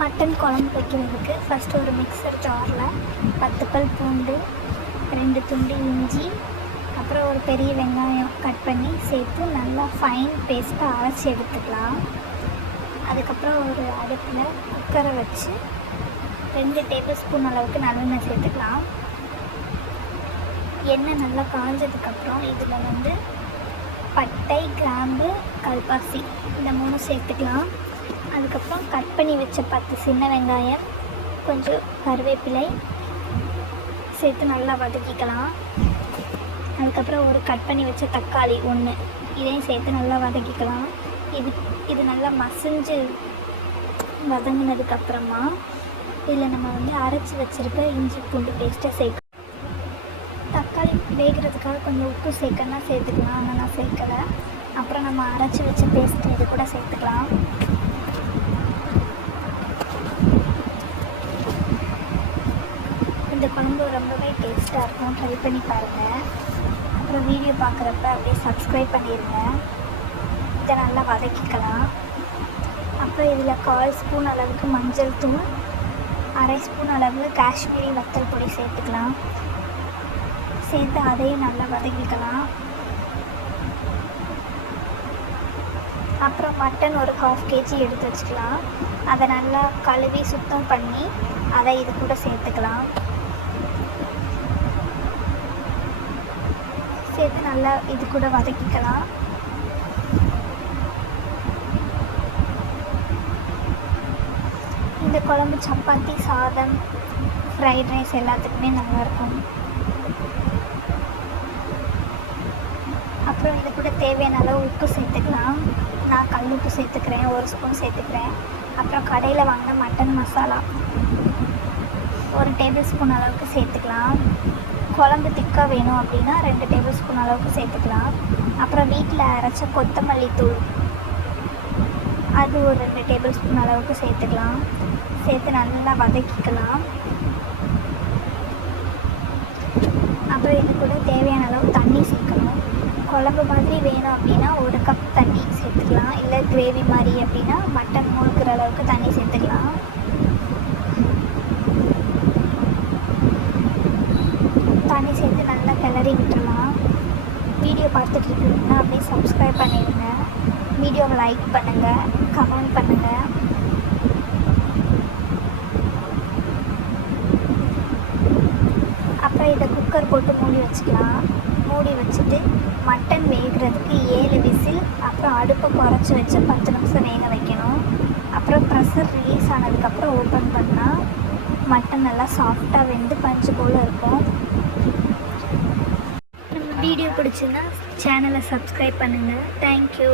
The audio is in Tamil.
மட்டன் குழம்பு வைக்கிறதுக்கு ஃபஸ்ட்டு ஒரு மிக்சர் ஜாரில் 10 பல் பூண்டு, 2 துண்டு இஞ்சி, அப்புறம் ஒரு பெரிய வெங்காயம் கட் பண்ணி சேர்த்து நல்லா ஃபைன் பேஸ்ட்டாக அரைச்சி எடுத்துக்கலாம். அதுக்கப்புறம் ஒரு அடுப்பில் குக்கரை வச்சு 2 டேபிள் ஸ்பூன் அளவுக்கு நல்லெண்ணெய் சேர்த்துக்கலாம். எண்ணெய் நல்லா காஞ்சதுக்கப்புறம் இதில் பட்டை, கிராம்பு, கல்பாசி இந்த 3 சேர்த்துக்கலாம். அதுக்கப்புறம் கட் பண்ணி வச்ச 10 சின்ன வெங்காயம், கொஞ்சம் கருவேப்பிலை சேர்த்து நல்லா வதக்கிக்கலாம். அதுக்கப்புறம் ஒரு கட் பண்ணி வச்ச தக்காளி 1 இதையும் சேர்த்து நல்லா வதக்கிக்கலாம். இது நல்லா மசிஞ்சு வதங்கினதுக்கப்புறமா இதில் நம்ம அரைச்சி வச்சுருக்க இஞ்சி பூண்டு பேஸ்ட்டை சேர்க்கலாம். தக்காளி வேகிறதுக்காக கொஞ்சம் உப்பு சேர்க்கணும்னா சேர்த்துக்கலாம், ஆனால் நான் சேர்க்கலை. அப்புறம் நம்ம அரைச்சி வச்ச பேஸ்ட் இது கூட சேர்த்துக்கலாம். இந்த குழம்பு ரொம்பவே டேஸ்ட்டாக இருக்கும், ட்ரை பண்ணி பாருங்கள். அப்புறம் வீடியோ பார்க்குறப்ப அப்படியே சப்ஸ்கிரைப் பண்ணிடுங்க. இதை நல்லா வதக்கிக்கலாம். அப்புறம் இதில் 1/4 ஸ்பூன் அளவுக்கு மஞ்சள் தூள், 1/2 ஸ்பூன் அளவு காஷ்மீரி வத்தல் பொடி சேர்த்துக்கலாம். சேர்த்து அதையும் நல்லா வதக்கிக்கலாம். அப்புறம் மட்டன் ஒரு 1/2 kg எடுத்து வச்சுக்கலாம். அதை நல்லா கழுவி சுத்தம் பண்ணி அதை இது கூட சேர்த்துக்கலாம். சேர்த்து நல்லா இது கூட வதக்கிக்கலாம். இந்த குழம்பு சப்பாத்தி, சாதம், ஃப்ரைட் ரைஸ் எல்லாத்துக்குமே நல்லாயிருக்கும். அப்புறம் இது கூட தேவையான அளவு உப்பு சேர்த்துக்கலாம். நான் கல் உப்பு சேர்த்துக்கிறேன், 1 ஸ்பூன் சேர்த்துக்கிறேன். அப்புறம் கடையில் வாங்கின மட்டன் மசாலா 1 டேபிள் ஸ்பூன் அளவுக்கு சேர்த்துக்கலாம். குழம்பு திக்காக வேணும் அப்படின்னா 2 டேபிள் ஸ்பூன் அளவுக்கு சேர்த்துக்கலாம். அப்புறம் வீட்டில் அரைச்ச கொத்தமல்லி தூள் அது ஒரு 2 டேபிள் ஸ்பூன் அளவுக்கு சேர்த்துக்கலாம். சேர்த்து நல்லா வதக்கிக்கலாம். அப்புறம் இது கூட தேவையான அளவு தண்ணி சேர்க்கணும். குழம்பு மாதிரி வேணும் அப்படின்னா 1 கப் தண்ணி சேர்த்துக்கலாம். இல்லை கிரேவி மாதிரி அப்படின்னா மட்டன் மூழ்கிற அளவுக்கு தண்ணி சேர்த்துக்கலாம். தண்ணி சேர்த்து நல்லா கிளறி விட்டுடலாம். வீடியோ பார்த்துட்டு இருக்கீங்கன்னா அப்படியே சப்ஸ்கிரைப் பண்ணிடுங்க. வீடியோவை லைக் பண்ணுங்கள், கமெண்ட் பண்ணுங்கள். அப்புறம் இதை குக்கர் போட்டு மூடி வச்சுக்கலாம். மூடி வச்சுட்டு மட்டன் வேகிறதுக்கு 7 விசில், அப்புறம் அடுப்பை குறைச்சி வச்சு 10 நிமிஷம் வேக வைக்கணும். அப்புறம் ப்ரெஷர் ரிலீஸ் ஆனதுக்கப்புறம் ஓப்பன் பண்ணால் மட்டன் நல்லா சாஃப்டாக வெந்து பஞ்சு போல் இருக்கும். நம்ம வீடியோ பிடிச்சுன்னா சேனலை சப்ஸ்கிரைப் பண்ணுங்கள். தேங்க்யூ.